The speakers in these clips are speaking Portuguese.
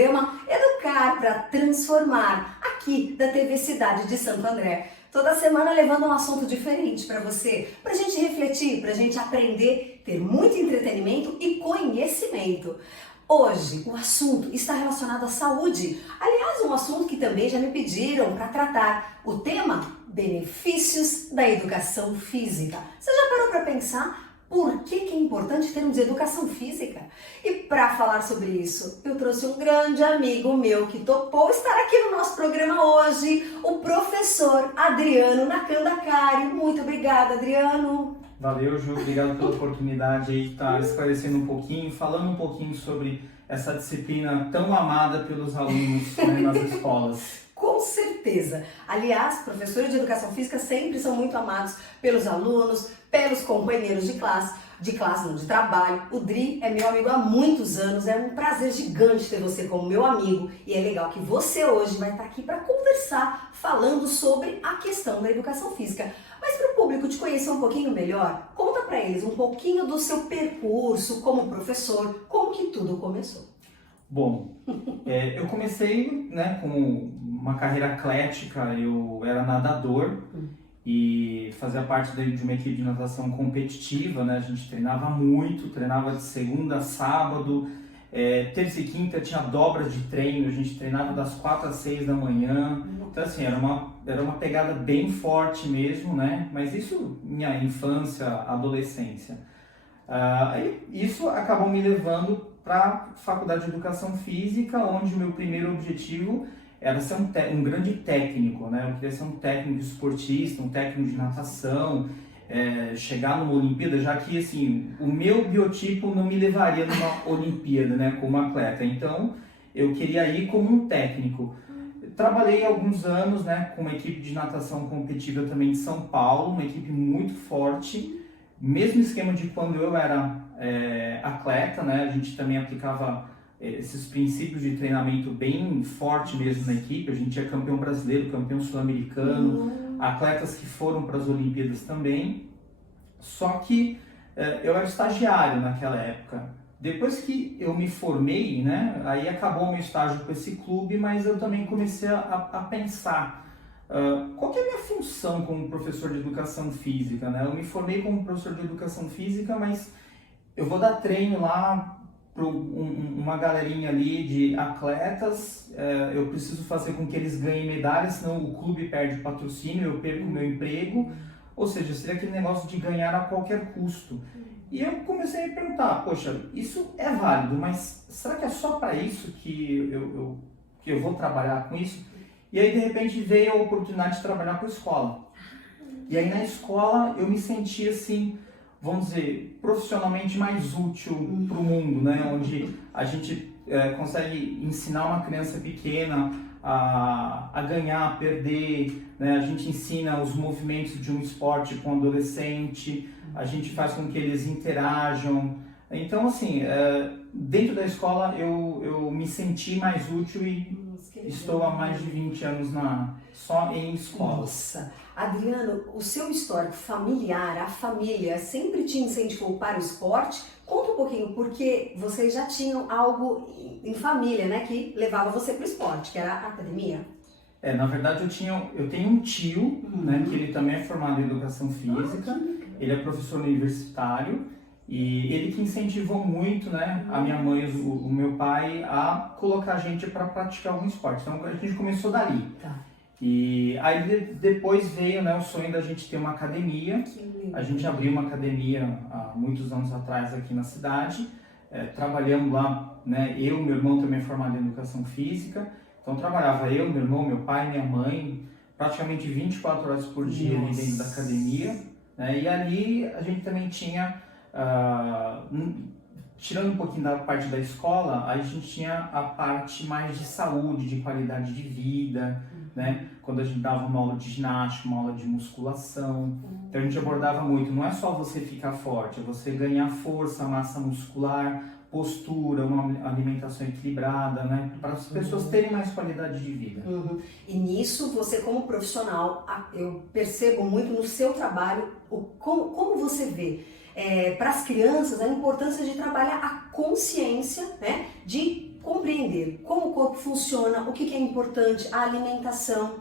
programa Educar para Transformar, aqui da TV Cidade de Santo André. Toda semana levando um assunto diferente para você, para a gente refletir, para a gente aprender, ter muito entretenimento e conhecimento. Hoje o assunto está relacionado à saúde, aliás, um assunto que também já me pediram para tratar. O tema: benefícios da educação física. Você já parou para pensar por que é importante termos educação física? E para falar sobre isso, eu trouxe um grande amigo meu que topou estar aqui no nosso programa hoje, o professor Adriano Nakandakari. Muito obrigada, Adriano. Valeu, Ju, obrigado pela oportunidade aí de estar esclarecendo um pouquinho, falando um pouquinho sobre essa disciplina tão amada pelos alunos, né, nas escolas. Com certeza. Aliás, professores de educação física sempre são muito amados pelos alunos, pelos companheiros de trabalho. O Dri é meu amigo há muitos anos, é um prazer gigante ter você como meu amigo e é legal que você hoje vai estar aqui para conversar, falando sobre a questão da educação física. Mas para o público te conhecer um pouquinho melhor, conta para eles um pouquinho do seu percurso como professor, como que tudo começou. Bom, eu comecei, né, com uma carreira atlética, eu era nadador e fazia parte de uma equipe de natação competitiva, né? A gente treinava muito, treinava de segunda a sábado, terça e quinta tinha dobras de treino, a gente treinava das 4 às 6 da manhã, então assim, era uma pegada bem forte mesmo, né? Mas isso minha infância, adolescência. Isso acabou me levando para a Faculdade de Educação Física, onde o meu primeiro objetivo era ser um grande técnico, né? Eu queria ser um técnico esportista, um técnico de natação, chegar numa Olimpíada, já que assim, o meu biotipo não me levaria numa Olimpíada, né, como atleta. Então, eu queria ir como um técnico. Trabalhei alguns anos, né, com uma equipe de natação competitiva também de São Paulo, uma equipe muito forte. Mesmo esquema de quando eu era atleta, né, a gente também aplicava esses princípios de treinamento bem forte mesmo na equipe. A gente é campeão brasileiro, campeão sul-americano, atletas que foram para as Olimpíadas também. Só que eu era estagiário naquela época. Depois que eu me formei, né, aí acabou o meu estágio com esse clube, mas eu também comecei a pensar qual que é a minha função como professor de educação física, né? Eu me formei como professor de educação física, mas eu vou dar treino lá para uma galerinha ali de atletas, eu preciso fazer com que eles ganhem medalhas, senão o clube perde patrocínio, eu perco o meu emprego, ou seja, seria aquele negócio de ganhar a qualquer custo. E eu comecei a me perguntar, poxa, isso é válido, mas será que é só para isso que eu vou trabalhar com isso? E aí, de repente, veio a oportunidade de trabalhar com a escola. E aí, na escola, eu me senti assim, vamos dizer, profissionalmente mais útil para o mundo, né? Onde a gente consegue ensinar uma criança pequena a ganhar, a perder, né? A gente ensina os movimentos de um esporte com o adolescente, a gente faz com que eles interajam. Então, assim, dentro da escola eu me senti mais útil e estou há mais de 20 anos só em escola. Nossa, Adriano, o seu histórico familiar, a família sempre te incentivou para o esporte? Conta um pouquinho, porque vocês já tinham algo em família, né, que levava você para o esporte, que era a academia? Na verdade eu tenho um tio, né, que ele também é formado em educação física, ele é professor universitário e ele que incentivou muito, né, a minha mãe e o meu pai a colocar a gente para praticar algum esporte. Então a gente começou dali. Tá. E aí depois veio, né, o sonho da gente ter uma academia. A gente abriu uma academia há muitos anos atrás aqui na cidade. Trabalhamos lá, né, eu, meu irmão também é formado em educação física. Então trabalhava eu, meu irmão, meu pai, minha mãe, praticamente 24 horas por dia ali dentro da academia, né? E ali a gente também tinha, tirando um pouquinho da parte da escola, a gente tinha a parte mais de saúde, de qualidade de vida, né? Quando a gente dava uma aula de ginástica, uma aula de musculação. Então a gente abordava muito, não é só você ficar forte, é você ganhar força, massa muscular, postura, uma alimentação equilibrada, né? Para as pessoas terem mais qualidade de vida. E nisso, você como profissional, eu percebo muito no seu trabalho, como você vê para as crianças a importância de trabalhar a consciência, né? De compreender como o corpo funciona, o que é importante, a alimentação.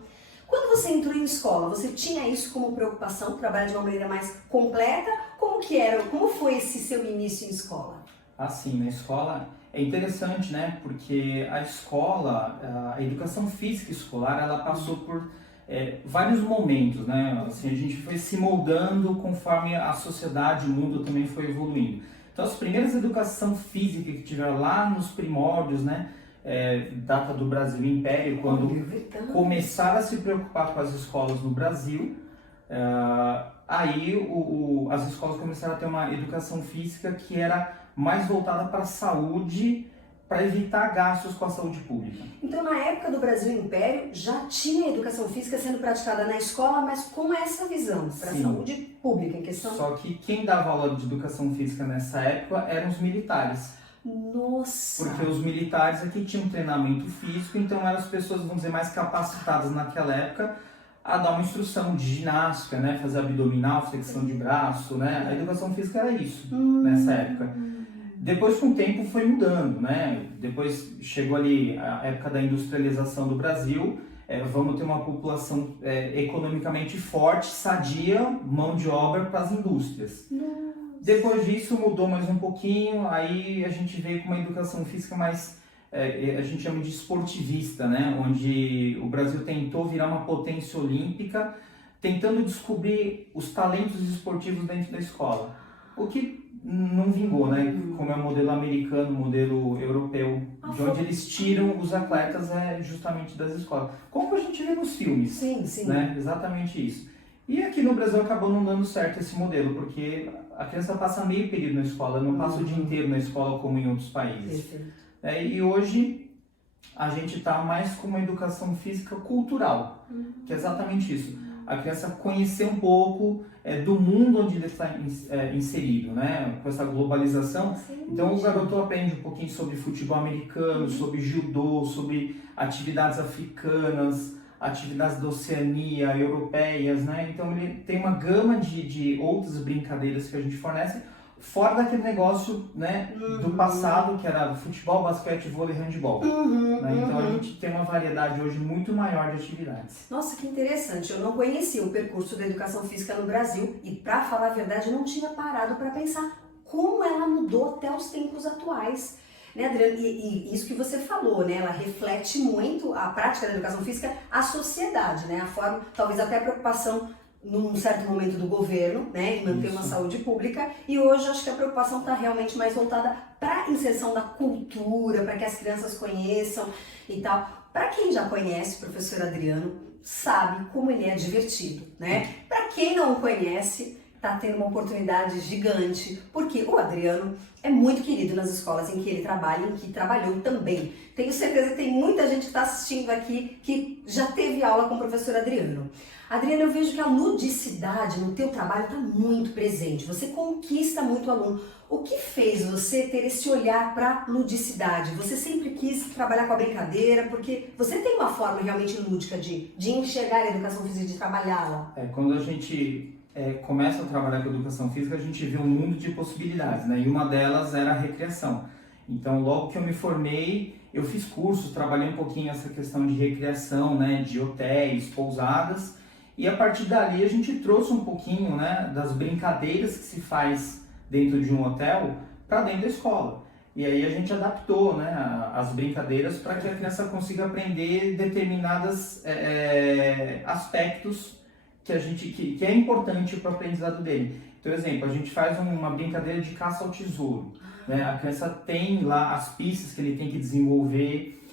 Quando você entrou em escola, você tinha isso como preocupação, trabalhar de uma maneira mais completa? Como que era? Como foi esse seu início em escola? Assim, na escola é interessante, né? Porque a escola, a educação física escolar, ela passou por vários momentos, né? Assim, a gente foi se moldando conforme a sociedade, o mundo também foi evoluindo. Então, as primeiras educação física que tiveram lá nos primórdios, né? Data do Brasil Império, quando começaram a se preocupar com as escolas no Brasil, aí as escolas começaram a ter uma educação física que era mais voltada para a saúde, para evitar gastos com a saúde pública. Então, na época do Brasil Império, já tinha educação física sendo praticada na escola, mas com essa visão, para a saúde pública em questão. Só que quem dava aula de educação física nessa época eram os militares. Nossa! Porque os militares aqui tinham treinamento físico, então eram as pessoas, vamos dizer, mais capacitadas naquela época a dar uma instrução de ginástica, né? Fazer abdominal, flexão de braço, né? A educação física era isso, nessa época. Depois, com o tempo, foi mudando, né? Depois chegou ali a época da industrialização do Brasil, vamos ter uma população economicamente forte, sadia, mão de obra para as indústrias. Depois disso mudou mais um pouquinho, aí a gente veio com uma educação física mais, a gente chama de esportivista, né? Onde o Brasil tentou virar uma potência olímpica, tentando descobrir os talentos esportivos dentro da escola. O que não vingou, né? Como é o modelo americano, o modelo europeu, de onde eles tiram os atletas justamente das escolas. Como a gente vê nos filmes, sim, sim. Né? Exatamente isso. E aqui no Brasil acabou não dando certo esse modelo, porque a criança passa meio período na escola, não passa o dia inteiro na escola como em outros países. E hoje a gente está mais com uma educação física cultural, que é exatamente isso. A criança conhecer um pouco do mundo onde ele está inserido, né? Com essa globalização. Então o garoto aprende um pouquinho sobre futebol americano, sobre judô, sobre atividades africanas, atividades da Oceania, europeias, né? Então ele tem uma gama de outras brincadeiras que a gente fornece, fora daquele negócio, né, do passado, que era futebol, basquete, vôlei, handebol. Né? Então a gente tem uma variedade hoje muito maior de atividades. Nossa, que interessante. Eu não conhecia o percurso da educação física no Brasil e, para falar a verdade, eu não tinha parado para pensar como ela mudou até os tempos atuais. Né, Adriana? E isso que você falou, né? Ela reflete muito a prática da educação física à sociedade, né? A forma, talvez até a preocupação num certo momento do governo, né, em manter uma saúde pública, e hoje acho que a preocupação está realmente mais voltada para a inserção da cultura, para que as crianças conheçam e tal. Para quem já conhece o professor Adriano, sabe como ele é divertido, né? Para quem não o conhece, está tendo uma oportunidade gigante, porque o Adriano é muito querido nas escolas em que ele trabalha, em que trabalhou também. Tenho certeza que tem muita gente que está assistindo aqui que já teve aula com o professor Adriano. Adriano, eu vejo que a ludicidade no teu trabalho está muito presente, você conquista muito aluno. O que fez você ter esse olhar para ludicidade? Você sempre quis trabalhar com a brincadeira, porque você tem uma forma realmente lúdica de enxergar a educação física e de trabalhá-la. Quando a gente começa a trabalhar com educação física, a gente vê um mundo de possibilidades, né? E uma delas era a recreação. Então, logo que eu me formei, eu fiz cursos, trabalhei um pouquinho essa questão de recreação, né? De hotéis, pousadas. E a partir dali a gente trouxe um pouquinho, né, das brincadeiras que se faz dentro de um hotel para dentro da escola. E aí a gente adaptou, né, as brincadeiras para que a criança consiga aprender determinados aspectos que é importante para o aprendizado dele. Então, por exemplo, a gente faz uma brincadeira de caça ao tesouro. Né? A criança tem lá as pistas que ele tem que desenvolver,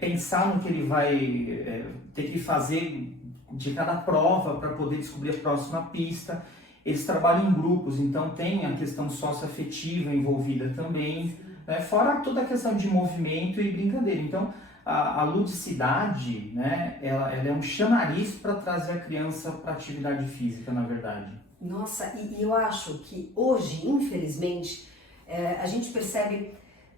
pensar no que ele vai ter que fazer de cada prova para poder descobrir a próxima pista. Eles trabalham em grupos, então tem a questão socioafetiva envolvida também, né? Fora toda a questão de movimento e brincadeira. Então, a ludicidade, né, ela é um chamariz para trazer a criança para a atividade física, na verdade. Nossa, e eu acho que hoje, infelizmente, a gente percebe,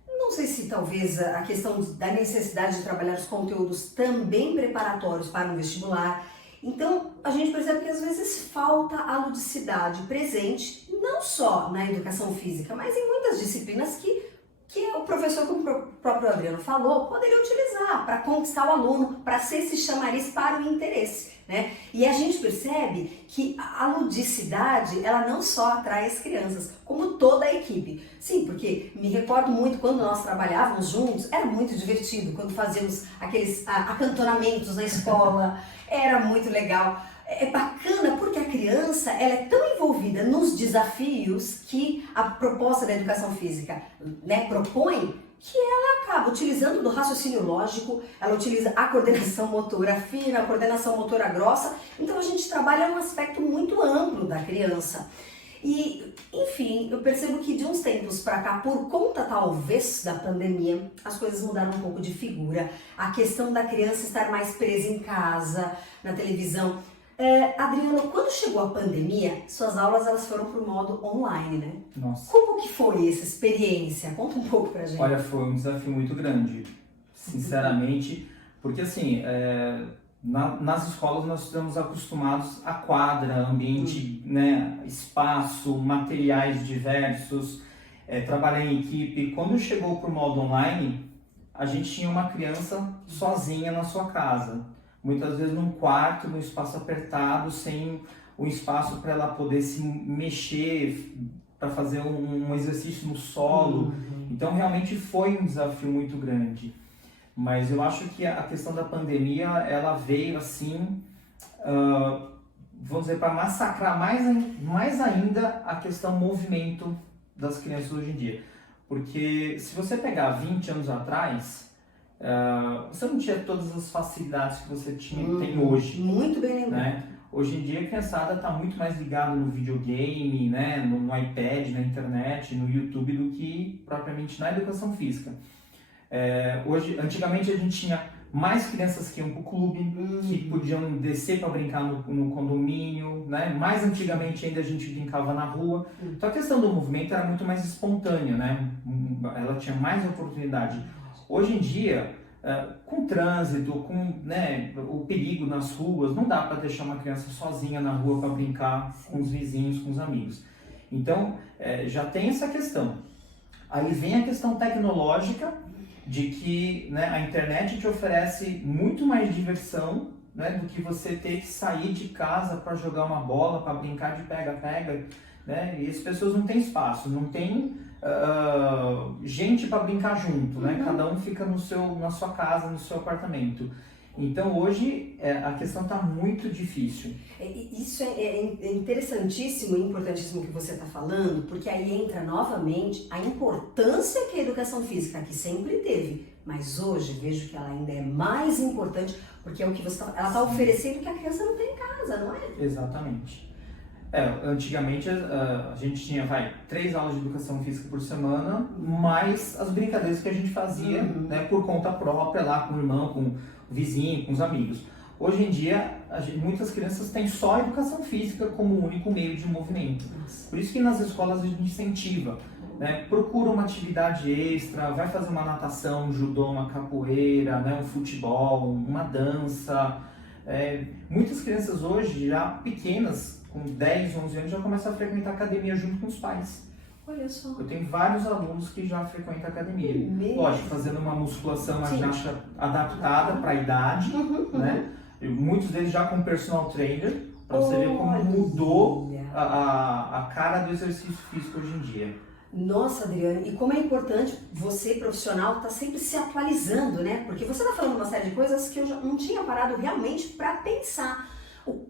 não sei se talvez a questão da necessidade de trabalhar os conteúdos também preparatórios para um vestibular. Então, a gente percebe que às vezes falta a ludicidade presente, não só na educação física, mas em muitas disciplinas que que o professor, como o próprio Adriano falou, poderia utilizar para conquistar o aluno, para ser esse chamariz para o interesse, né? E a gente percebe que a ludicidade, ela não só atrai as crianças, como toda a equipe. Sim, porque me recordo muito quando nós trabalhávamos juntos, era muito divertido quando fazíamos aqueles acantonamentos na escola, era muito legal. É bacana porque a criança, ela é tão envolvida nos desafios que a proposta da educação física, né, propõe, que ela acaba utilizando do raciocínio lógico, ela utiliza a coordenação motora fina, a coordenação motora grossa, então a gente trabalha num aspecto muito amplo da criança. E, enfim, eu percebo que de uns tempos para cá, por conta talvez da pandemia, as coisas mudaram um pouco de figura. A questão da criança estar mais presa em casa, na televisão. Adriano, quando chegou a pandemia, suas aulas elas foram para o modo online, né? Nossa. Como que foi essa experiência? Conta um pouco pra gente. Olha, foi um desafio muito grande, sinceramente, porque assim, nas escolas nós estamos acostumados à quadra, ambiente, né, espaço, materiais diversos, trabalhar em equipe. Quando chegou para o modo online, a gente tinha uma criança sozinha na sua casa. Muitas vezes num quarto, num espaço apertado, sem o espaço para ela poder se mexer, para fazer um exercício no solo. Então realmente foi um desafio muito grande. Mas eu acho que a questão da pandemia, ela veio assim, vamos dizer, para massacrar mais ainda a questão movimento das crianças hoje em dia. Porque se você pegar 20 anos atrás, você não tinha todas as facilidades que você tem hoje. Muito bem lembrado. Né? Hoje em dia a criançada está muito mais ligada no videogame, né? no iPad, na internet, no YouTube, do que propriamente na educação física. Antigamente a gente tinha mais crianças que iam para o clube, que podiam descer para brincar no condomínio, né? Mais antigamente ainda a gente brincava na rua. Então a questão do movimento era muito mais espontânea, né? Ela tinha mais oportunidade. Hoje em dia, com trânsito, com, né, o perigo nas ruas, não dá para deixar uma criança sozinha na rua para brincar com os vizinhos, com os amigos. Então, já tem essa questão. Aí vem a questão tecnológica, de que, né, a internet te oferece muito mais diversão, né, do que você ter que sair de casa para jogar uma bola, para brincar de pega-pega, né? E as pessoas não têm espaço, não tem gente para brincar junto, né? Cada um fica na sua casa, no seu apartamento. Então hoje a questão está muito difícil. Isso é interessantíssimo e importantíssimo que você está falando, porque aí entra novamente a importância que a educação física que sempre teve, mas hoje vejo que ela ainda é mais importante, porque é o que ela está oferecendo que a criança não tem em casa, não é? Exatamente. Antigamente a gente tinha 3 aulas de educação física por semana, mais as brincadeiras que a gente fazia, né, por conta própria, lá com o irmão, com o vizinho, com os amigos. Hoje em dia, muitas crianças têm só a educação física como o único meio de movimento. Por isso que nas escolas a gente incentiva, né, procura uma atividade extra, vai fazer uma natação, um judô, uma capoeira, né, um futebol, uma dança. Muitas crianças hoje, já pequenas, com 10, 11 anos, já começam a frequentar academia junto com os pais. Olha só. Eu tenho vários alunos que já frequentam academia. Lógico, fazendo uma musculação, uma ginástica adaptada para a idade, né? E muitos deles já com personal trainer, para você ver como mudou a cara do exercício físico hoje em dia. Nossa, Adriane, e como é importante você, profissional, estar sempre se atualizando, né? Porque você está falando uma série de coisas que eu já não tinha parado realmente para pensar.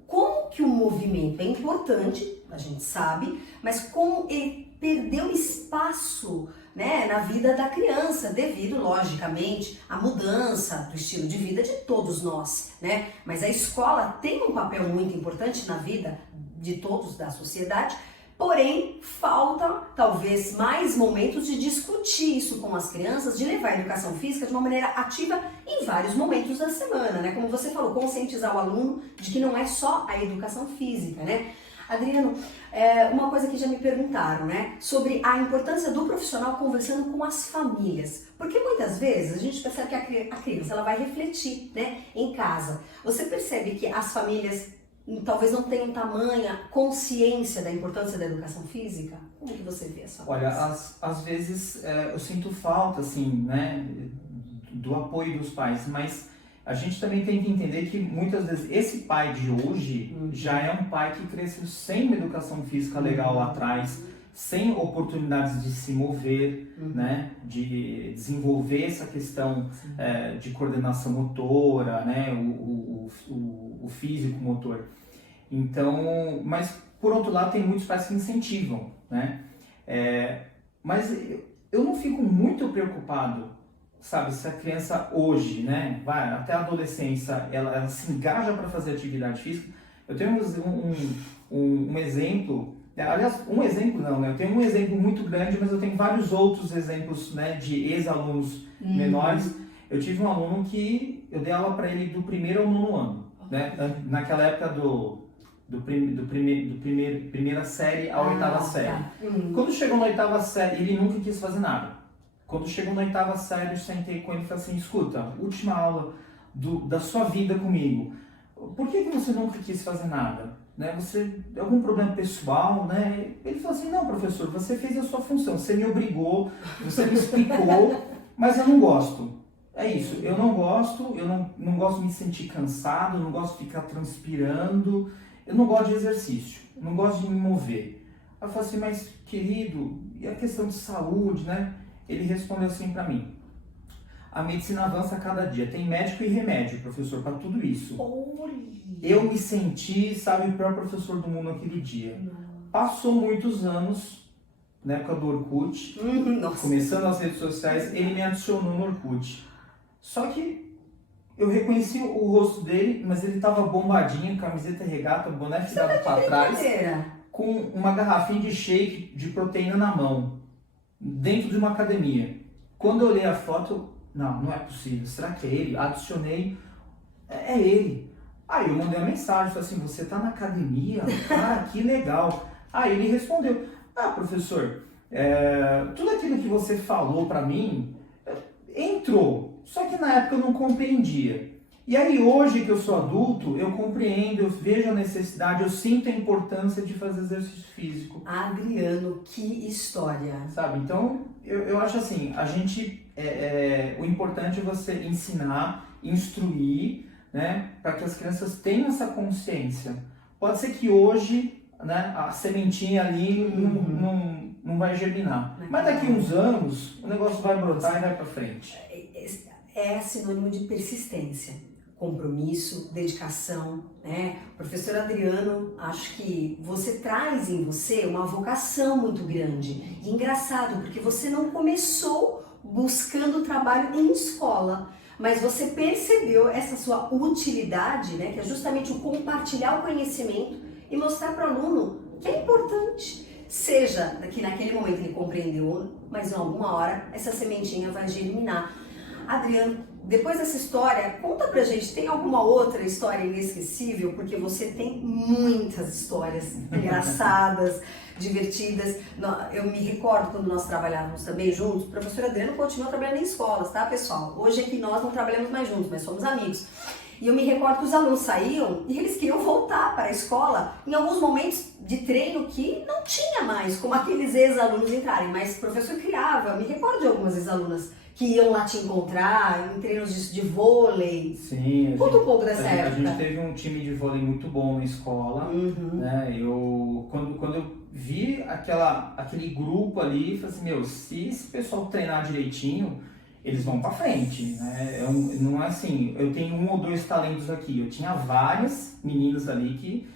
Como que o movimento é importante, a gente sabe, mas como ele perdeu espaço, né, na vida da criança, devido, logicamente, à mudança do estilo de vida de todos nós, né? Mas a escola tem um papel muito importante na vida de todos da sociedade, porém, falta talvez mais momentos de discutir isso com as crianças, de levar a educação física de uma maneira ativa em vários momentos da semana, né? Como você falou, conscientizar o aluno de que não é só a educação física, né? Adriano, uma coisa que já me perguntaram, né? Sobre a importância do profissional conversando com as famílias. Porque muitas vezes a gente percebe que a criança ela vai refletir, né, em casa. Você percebe que as famílias talvez não tenham tamanha consciência da importância da educação física? Como que você vê essa coisa? Olha, às vezes eu sinto falta, assim, né, do apoio dos pais, mas a gente também tem que entender que muitas vezes esse pai de hoje já é um pai que cresceu sem uma educação física legal lá atrás, sem oportunidades de se mover, né, de desenvolver essa questão de coordenação motora, né, o físico motor. Então, mas por outro lado tem muitos pais que incentivam, né, mas eu não fico muito preocupado, sabe, se a criança hoje, né, vai até a adolescência, ela se engaja para fazer atividade física. Eu tenho um exemplo, aliás, um exemplo não, né, eu tenho um exemplo muito grande, mas eu tenho vários outros exemplos, né, de ex-alunos menores. Eu tive um aluno que eu dei aula para ele do primeiro ao nono ano, né, naquela época primeira série à oitava série. Tá. Quando chegou na oitava série, ele nunca quis fazer nada. Quando chegou na oitava série, eu sentei com ele e falei assim, escuta, última aula da sua vida comigo, por que você nunca quis fazer nada? Né? Você tem algum problema pessoal? Né? Ele falou assim, não, professor, você fez a sua função, você me obrigou, você me explicou, mas eu não gosto. É isso, eu não gosto, não gosto de me sentir cansado, não gosto de ficar transpirando, eu não gosto de exercício, não gosto de me mover. Aí eu falei assim, mas querido, e a questão de saúde, né? Ele respondeu assim para mim, a medicina avança a cada dia, tem médico e remédio, professor, para tudo isso. Eu me senti, sabe, o pior professor do mundo naquele dia. Passou muitos anos, na época do Orkut, começando as redes sociais, ele me adicionou no Orkut. Só que eu reconheci o rosto dele, mas ele tava bombadinho, camiseta regata, boné virado para trás, com uma garrafinha de shake de proteína na mão, dentro de uma academia. Quando eu olhei a foto, não é possível, será que é ele? Adicionei, é ele. Aí eu mandei uma mensagem, falei assim, você tá na academia? Cara, que legal. Aí ele respondeu, professor, tudo aquilo que você falou pra mim, entrou, só que na época eu não compreendia. E aí hoje que eu sou adulto, eu compreendo, eu vejo a necessidade, eu sinto a importância de fazer exercício físico. Adriano, que história! Sabe, então eu acho assim, a gente, o importante é você ensinar, instruir, né, para que as crianças tenham essa consciência. Pode ser que hoje, né, a sementinha ali não vai germinar, mas daqui uns anos o negócio vai brotar e vai para frente. É sinônimo de persistência, compromisso, dedicação, né? Professor Adriano, acho que você traz em você uma vocação muito grande. E engraçado, porque você não começou buscando trabalho em escola, mas você percebeu essa sua utilidade, né? Que é justamente o compartilhar o conhecimento e mostrar para o aluno que é importante. Seja que naquele momento ele compreendeu, mas em alguma hora essa sementinha vai germinar. Adriano, depois dessa história, conta pra gente, tem alguma outra história inesquecível? Porque você tem muitas histórias engraçadas, divertidas. Eu me recordo quando nós trabalhávamos também juntos, o professor Adriano continua trabalhando em escolas, tá, pessoal? Hoje é que nós não trabalhamos mais juntos, mas somos amigos. E eu me recordo que os alunos saíam e eles queriam voltar para a escola em alguns momentos de treino que não tinha mais, como aqueles ex-alunos entrarem, mas o professor criava. Eu me recordo de algumas ex-alunas que iam lá te encontrar em treinos de vôlei. Sim. Conta um pouco dessa época. A gente teve um time de vôlei muito bom na escola, né? Quando eu vi aquele grupo ali, falei assim, meu, se esse pessoal treinar direitinho, eles vão pra frente, né? Não é assim, eu tenho 1 ou 2 talentos aqui, eu tinha várias meninas ali que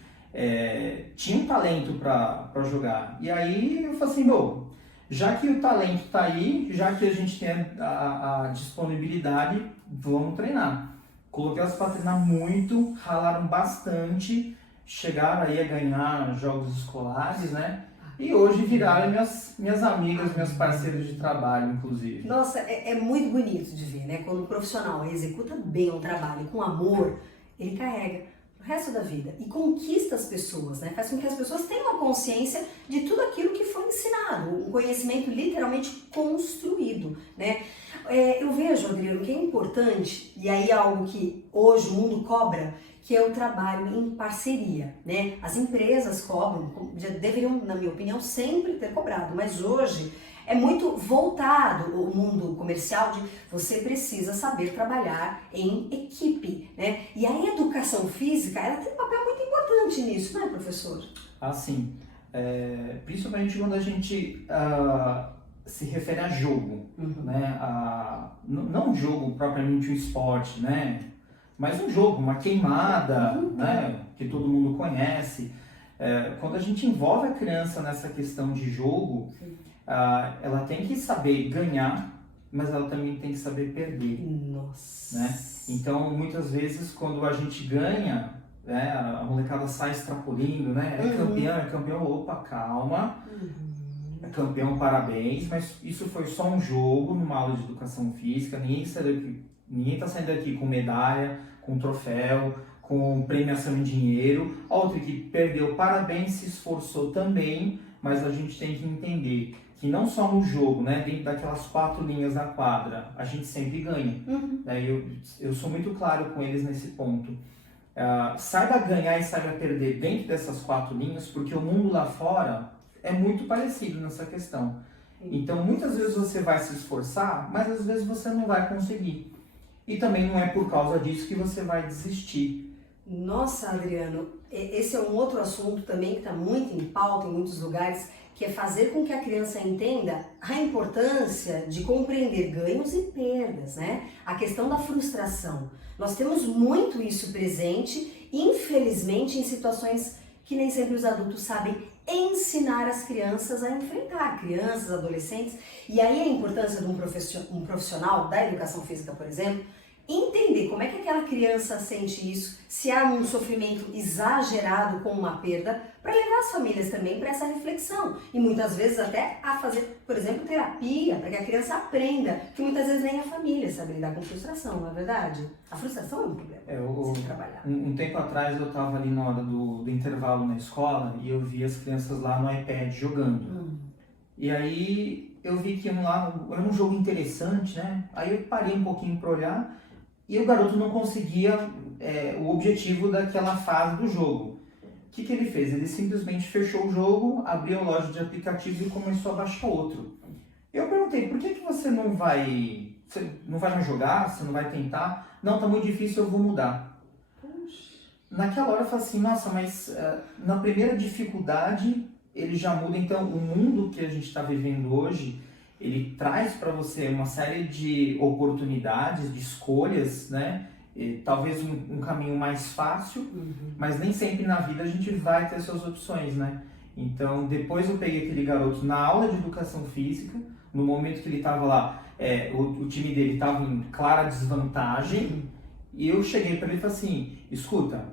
tinham talento pra jogar. E aí eu falei assim, meu, já que o talento está aí, já que a gente tem a disponibilidade, vamos treinar. Coloquei elas para treinar muito, ralaram bastante, chegaram aí a ganhar jogos escolares, né? E hoje viraram minhas amigas, meus parceiros de trabalho, inclusive. Nossa, é muito bonito de ver, né? Quando o profissional executa bem um trabalho com amor, ele carrega o resto da vida, e conquista as pessoas, né? Faz com que as pessoas tenham a consciência de tudo aquilo que foi ensinado, um conhecimento literalmente construído, né? Eu vejo, Adriano, que é importante, e aí é algo que hoje o mundo cobra, que é o trabalho em parceria, né? As empresas cobram, já deveriam, na minha opinião, sempre ter cobrado, mas hoje é muito voltado o mundo comercial de você precisa saber trabalhar em equipe, né? E a educação física, ela tem um papel muito importante nisso, não é, professor? Assim, principalmente quando a gente se refere a jogo, né? Não um jogo propriamente um esporte, né? Mas um jogo, uma queimada, né? Que todo mundo conhece. Quando a gente envolve a criança nessa questão de jogo, ela tem que saber ganhar, mas ela também tem que saber perder. Nossa! Né? Então, muitas vezes, quando a gente ganha, né, a molecada sai extrapolindo, né? É campeão, opa, calma. É campeão, parabéns, mas isso foi só um jogo numa aula de educação física. Ninguém está saindo daqui com medalha, com troféu, com premiação em dinheiro. A outra que perdeu, parabéns, se esforçou também, mas a gente tem que entender que não só no jogo, né, dentro daquelas 4 linhas da quadra, a gente sempre ganha. Eu sou muito claro com eles nesse ponto. Saiba ganhar e saiba perder dentro dessas 4 linhas, porque o mundo lá fora é muito parecido nessa questão. Então, muitas vezes você vai se esforçar, mas às vezes você não vai conseguir. E também não é por causa disso que você vai desistir. Nossa, Adriano, esse é um outro assunto também que está muito em pauta em muitos lugares, que é fazer com que a criança entenda a importância de compreender ganhos e perdas, né? A questão da frustração. Nós temos muito isso presente, infelizmente, em situações que nem sempre os adultos sabem ensinar as crianças a enfrentar, crianças, adolescentes. E aí a importância de um profissional da educação física, por exemplo, entender como é que aquela criança sente isso, se há um sofrimento exagerado com uma perda, para levar as famílias também para essa reflexão. E muitas vezes até a fazer, por exemplo, terapia, para que a criança aprenda, que muitas vezes nem a família sabe lidar com frustração, não é verdade? A frustração é um problema. Trabalhar. Um tempo atrás eu estava ali na hora do intervalo na escola e eu vi as crianças lá no iPad jogando. E aí eu vi que era um jogo interessante, né? Aí eu parei um pouquinho para olhar e o garoto não conseguia o objetivo daquela fase do jogo. O que ele fez? Ele simplesmente fechou o jogo, abriu a loja de aplicativos e começou a baixar outro. Eu perguntei, por que você não vai mais jogar? Você não vai tentar? Não, tá muito difícil, eu vou mudar. Puxa. Naquela hora eu falei assim, nossa, mas na primeira dificuldade ele já muda. Então, o mundo que a gente está vivendo hoje, ele traz para você uma série de oportunidades, de escolhas, né? E talvez um caminho mais fácil, mas nem sempre na vida a gente vai ter essas opções, né? Então, depois eu peguei aquele garoto na aula de educação física, no momento que ele estava lá, o time dele estava em clara desvantagem, e eu cheguei para ele e falei assim, escuta,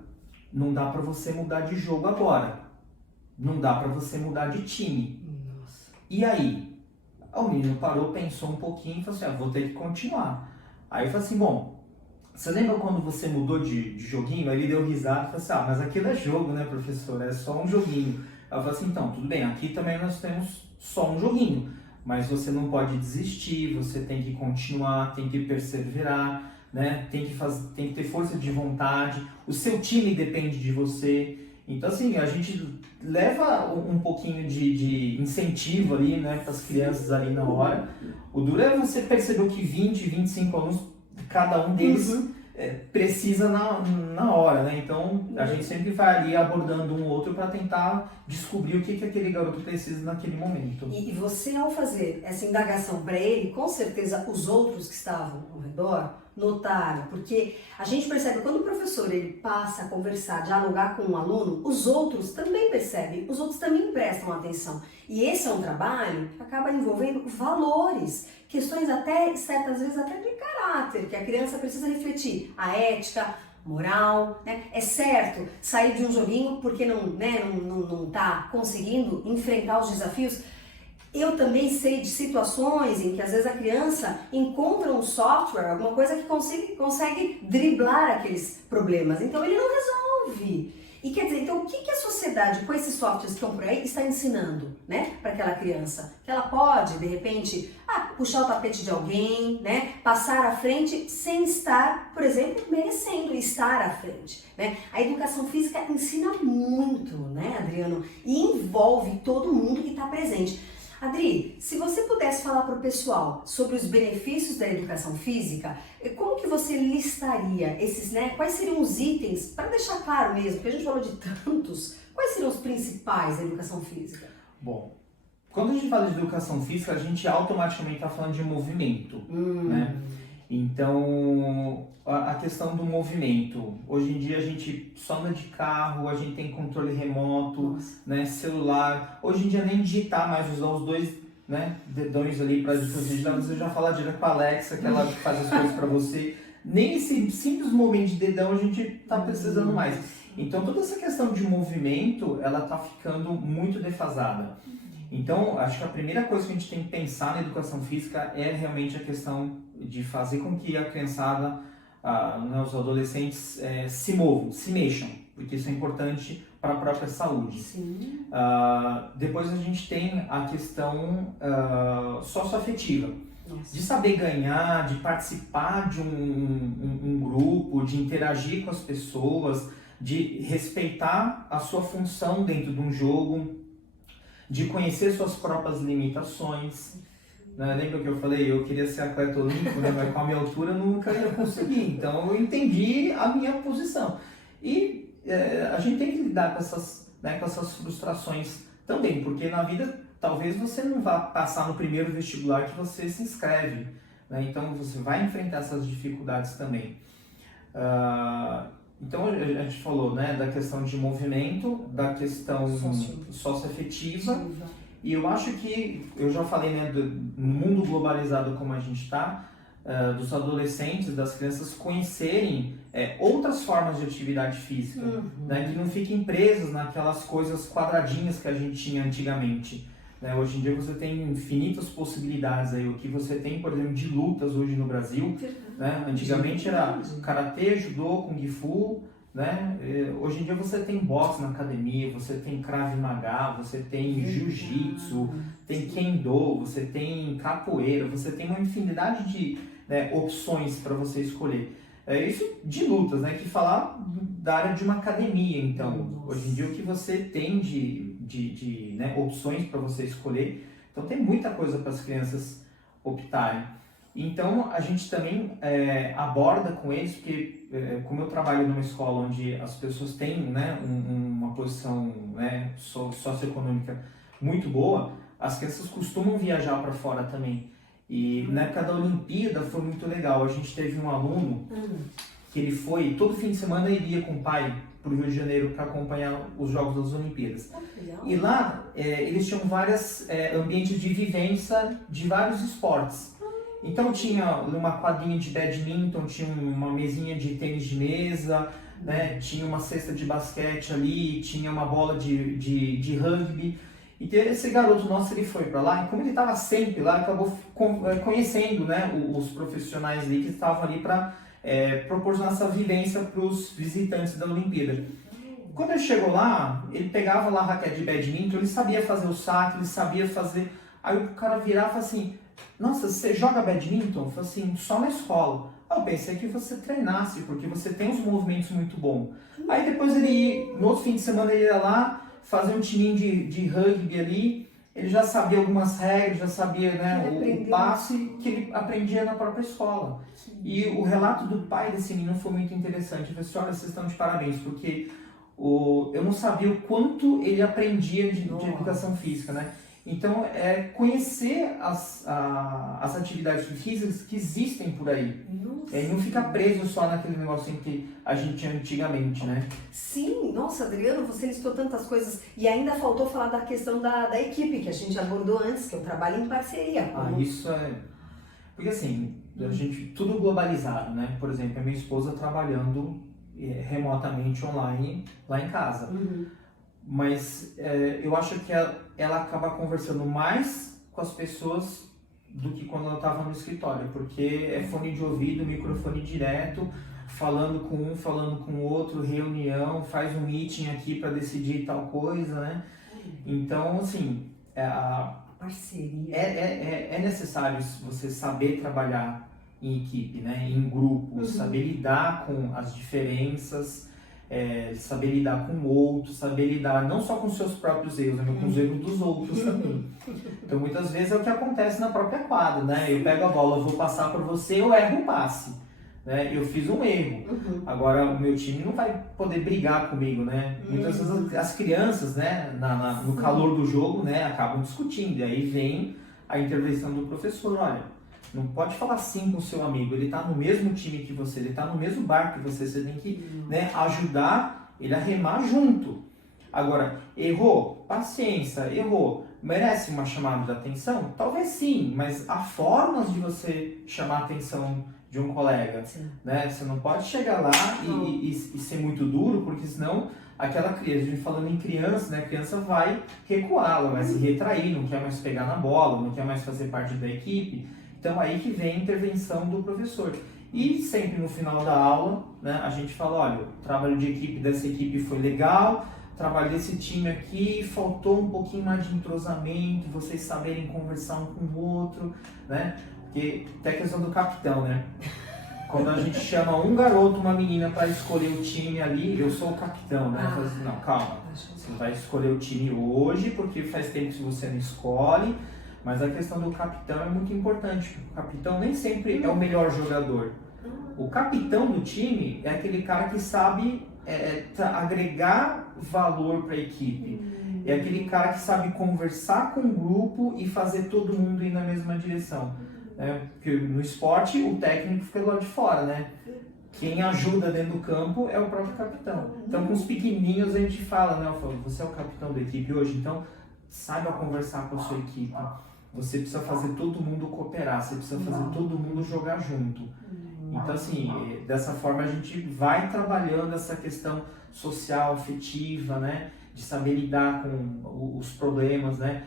não dá para você mudar de jogo agora, não dá para você mudar de time. Nossa. E aí? O menino parou, pensou um pouquinho e falou assim, vou ter que continuar. Aí eu falei assim, bom, você lembra quando você mudou de joguinho? Aí ele deu risada e falou assim, mas aquilo é jogo, né, professor? É só um joguinho. Aí eu falei assim, então, tudo bem, aqui também nós temos só um joguinho, mas você não pode desistir, você tem que continuar, tem que perseverar, né? Tem que ter força de vontade, o seu time depende de você. Então, assim, a gente leva um pouquinho de incentivo ali, né, para as crianças ali na hora. O duro é você perceber que 20, 25 alunos, cada um deles precisa na hora, né? Então, a gente sempre vai ali abordando um outro para tentar descobrir o que aquele garoto precisa naquele momento. E você, ao fazer essa indagação para ele, com certeza os outros que estavam ao redor notaram, porque a gente percebe quando o professor ele passa a conversar, dialogar com um aluno, os outros também percebem, os outros também prestam atenção. E esse é um trabalho que acaba envolvendo valores, questões até, certas vezes, até de caráter, que a criança precisa refletir, a ética, moral, né? É certo sair de um joguinho porque não tá conseguindo enfrentar os desafios. Eu também sei de situações em que às vezes a criança encontra um software, alguma coisa que consegue driblar aqueles problemas. Então ele não resolve. envolve. E quer dizer, então o que a sociedade com esses softwares que estão por aí está ensinando, né, para aquela criança? Que ela pode, de repente, puxar o tapete de alguém, né, passar à frente sem estar, por exemplo, merecendo estar à frente, né? A educação física ensina muito, né, Adriano? E envolve todo mundo que está presente. Adri, se você pudesse falar para o pessoal sobre os benefícios da educação física, como que você listaria esses, né? Quais seriam os itens, para deixar claro mesmo, porque a gente falou de tantos, quais seriam os principais da educação física? Bom, quando a gente fala de educação física, a gente automaticamente está falando de movimento, né? Então, a questão do movimento. Hoje em dia a gente só anda de carro, a gente tem controle remoto, né, celular. Hoje em dia nem digitar mais, usar os dois, né, dedões ali para digitar. Você já fala direto com a Alexa, que ela faz as coisas para você. Nem esse simples movimento de dedão a gente está precisando mais. Então, toda essa questão de movimento, ela está ficando muito defasada. Então, acho que a primeira coisa que a gente tem que pensar na educação física é realmente a questão de fazer com que a criançada, né, os adolescentes se movam, se mexam, porque isso é importante para a própria saúde. Depois a gente tem a questão socioafetiva, de saber ganhar, de participar de um grupo, de interagir com as pessoas, de respeitar a sua função dentro de um jogo, de conhecer suas próprias limitações. Lembra que eu falei, eu queria ser atleta olímpico, né? Mas com a minha altura eu nunca ia conseguir. Então eu entendi a minha posição. E a gente tem que lidar com essas frustrações também, porque na vida talvez você não vá passar no primeiro vestibular que você se inscreve, né? Então você vai enfrentar essas dificuldades também. Então a gente falou, né, da questão de movimento, da questão socioafetiva. E eu acho que, eu já falei, né, no mundo globalizado como a gente está, dos adolescentes, das crianças conhecerem outras formas de atividade física, né, que não fiquem presos naquelas coisas quadradinhas que a gente tinha antigamente. Né? Hoje em dia você tem infinitas possibilidades aí, o que você tem, por exemplo, de lutas hoje no Brasil, né? Antigamente era karatê, judô, kung fu, né? Hoje em dia você tem boxe na academia, você tem Krav Maga, você tem jiu-jitsu, tem kendo, você tem capoeira, você tem uma infinidade de opções para você escolher. Isso de lutas, né? Que falar da área de uma academia, então. Hoje em dia o que você tem de opções para você escolher, então tem muita coisa para as crianças optarem. Então a gente também aborda com eles, porque como eu trabalho numa escola onde as pessoas têm, né, uma posição, né, socioeconômica muito boa, as crianças costumam viajar para fora também. E na época da Olimpíada foi muito legal. A gente teve um aluno que ele foi, todo fim de semana ele ia com o pai para o Rio de Janeiro para acompanhar os Jogos das Olimpíadas. E lá eles tinham vários ambientes de vivência de vários esportes. Então tinha uma quadrinha de badminton, tinha uma mesinha de tênis de mesa, né? Tinha uma cesta de basquete ali, tinha uma bola de rugby. E esse garoto nosso, ele foi para lá, e como ele estava sempre lá, acabou conhecendo, né, os profissionais ali que estavam ali para proporcionar essa vivência para os visitantes da Olimpíada. Quando ele chegou lá, ele pegava lá a raquete de badminton, ele sabia fazer o saque, ele sabia fazer... Aí o cara virava e falava assim, nossa, você joga badminton? Eu falei assim, só na escola. Eu pensei que você treinasse, porque você tem uns movimentos muito bons. Aí depois no outro fim de semana ele ia lá, fazer um timinho de rugby ali, ele já sabia algumas regras, já sabia, né, o passe que ele aprendia na própria escola. E o relato do pai desse menino foi muito interessante. Ele falou assim, olha, vocês estão de parabéns, porque eu não sabia o quanto ele aprendia de educação física, né? Então, conhecer as atividades físicas que existem por aí. E não ficar preso só naquele negocinho que a gente tinha antigamente, né? Sim, nossa, Adriano, você listou tantas coisas. E ainda faltou falar da questão da equipe, que a gente abordou antes, que eu trabalho em parceria. Isso é... Porque assim, a gente, tudo globalizado, né? Por exemplo, a minha esposa trabalhando remotamente online lá em casa. Mas eu acho que ela acaba conversando mais com as pessoas do que quando ela estava no escritório, porque é fone de ouvido, microfone direto, falando com um, falando com o outro, reunião, faz um meeting aqui para decidir tal coisa, né? Então, assim, parceria. É necessário você saber trabalhar em equipe, né? Em grupo, saber lidar com as diferenças, saber lidar com o outro, saber lidar não só com os seus próprios erros, mas com os erros dos outros também. Então, muitas vezes é o que acontece na própria quadra, né? Eu pego a bola, eu vou passar para você, eu erro o passe, né? Eu fiz um erro. Agora, o meu time não vai poder brigar comigo, né? Muitas vezes as crianças, né, no calor do jogo, né, acabam discutindo. E aí vem a intervenção do professor. Olha, não pode falar assim com o seu amigo, ele está no mesmo time que você, ele está no mesmo barco que você tem que, né, ajudar ele a remar junto. Agora, errou? Paciência, errou. Merece uma chamada de atenção? Talvez sim, mas há formas de você chamar a atenção de um colega, né? Você não pode chegar lá e ser muito duro, porque senão aquela criança, a gente falando em criança, né? A criança vai recuar, ela vai se retrair, não quer mais pegar na bola, não quer mais fazer parte da equipe. Então aí que vem a intervenção do professor. E sempre no final da aula, né, a gente fala, olha, o trabalho de equipe dessa equipe foi legal, o trabalho desse time aqui faltou um pouquinho mais de entrosamento, vocês saberem conversar um com o outro, né? Porque tem a questão do capitão, né? Quando a gente chama um garoto, uma menina para escolher o time ali, eu sou o capitão, né? Falo assim, não, calma, você vai escolher o time hoje, porque faz tempo que você não escolhe, mas a questão do capitão é muito importante. O capitão nem sempre é o melhor jogador. O capitão do time é aquele cara que sabe agregar valor para a equipe. É aquele cara que sabe conversar com o grupo e fazer todo mundo ir na mesma direção. Porque no esporte o técnico fica lá de fora, né? Quem ajuda dentro do campo é o próprio capitão. Então com os pequenininhos a gente fala, né? Eu falo, você é o capitão da equipe hoje, então saiba conversar com a sua equipe. Você precisa fazer todo mundo cooperar, você precisa fazer todo mundo jogar junto. Então assim, dessa forma a gente vai trabalhando essa questão social, afetiva, né? De saber lidar com os problemas, né?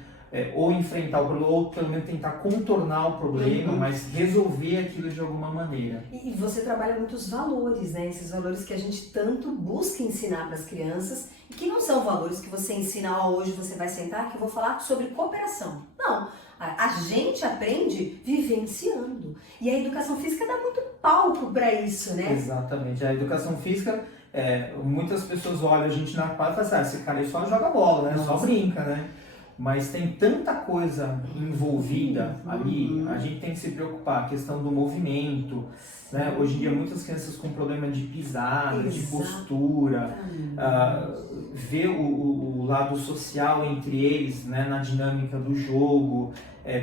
Ou enfrentar o problema, ou pelo menos tentar contornar o problema, mas resolver aquilo de alguma maneira. E você trabalha muitos valores, né? Esses valores que a gente tanto busca ensinar para as crianças, e que não são valores que você ensina, hoje você vai sentar que eu vou falar sobre cooperação. Não, a gente aprende vivenciando. E a educação física dá muito palco para isso, né? Exatamente. A educação física, muitas pessoas olham a gente na quadra e falam assim, esse cara aí só joga bola, né? Só brinca, né? Mas tem tanta coisa envolvida ali, a gente tem que se preocupar, a questão do movimento, né? Hoje em dia muitas crianças com problema de pisada, de postura, ver o lado social entre eles, né? Na dinâmica do jogo,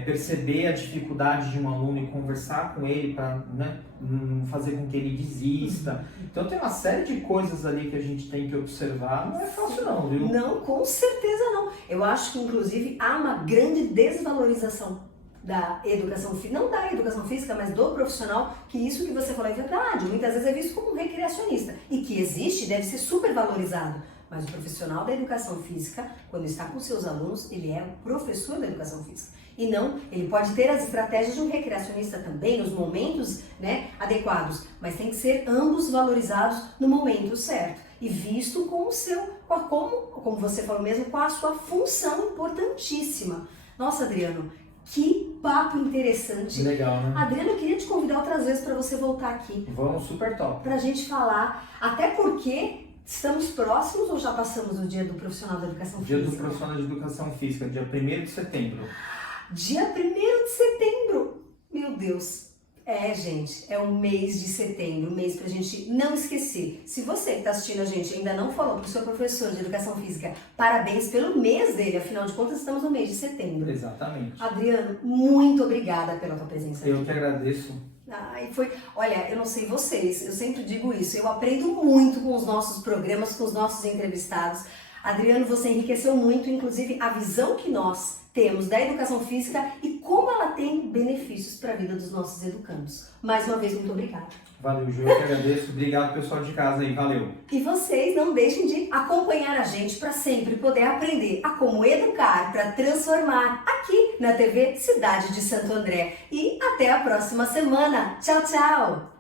perceber a dificuldade de um aluno e conversar com ele para, né, não fazer com que ele desista. Então tem uma série de coisas ali que a gente tem que observar, não é fácil não, viu? Não, com certeza não. Eu acho que inclusive há uma grande desvalorização da educação física, não da educação física, mas do profissional, que isso que você falou é verdade, muitas vezes é visto como um recreacionista, e que existe, deve ser super valorizado. Mas o profissional da educação física, quando está com seus alunos, ele é o professor da educação física. E não, ele pode ter as estratégias de um recreacionista também, nos momentos, né, adequados, mas tem que ser ambos valorizados no momento certo e visto com o seu, como você falou mesmo, com a sua função importantíssima. Nossa, Adriano, que papo interessante. Legal, né? Adriano, eu queria te convidar outras vezes para você voltar aqui. Vamos, super top. Pra gente falar, até porque estamos próximos ou já passamos do dia do profissional da educação física? Dia do profissional de educação física, dia 1º de setembro. Dia 1º de setembro! Meu Deus! Gente, é o mês de setembro, um mês pra gente não esquecer. Se você que está assistindo a gente ainda não falou pro seu professor de educação física, parabéns pelo mês dele, afinal de contas estamos no mês de setembro. Exatamente. Adriano, muito obrigada pela tua presença Eu aqui. que agradeço. Olha, eu não sei vocês, eu sempre digo isso, eu aprendo muito com os nossos programas, com os nossos entrevistados. Adriano, você enriqueceu muito, inclusive a visão que nós temos da educação física e como ela tem benefícios para a vida dos nossos educandos. Mais uma vez, muito obrigada. Valeu, Ju, eu que agradeço. Obrigado, pessoal de casa aí, valeu. E vocês não deixem de acompanhar a gente para sempre poder aprender a como educar para transformar aqui na TV Cidade de Santo André. E até a próxima semana. Tchau, tchau!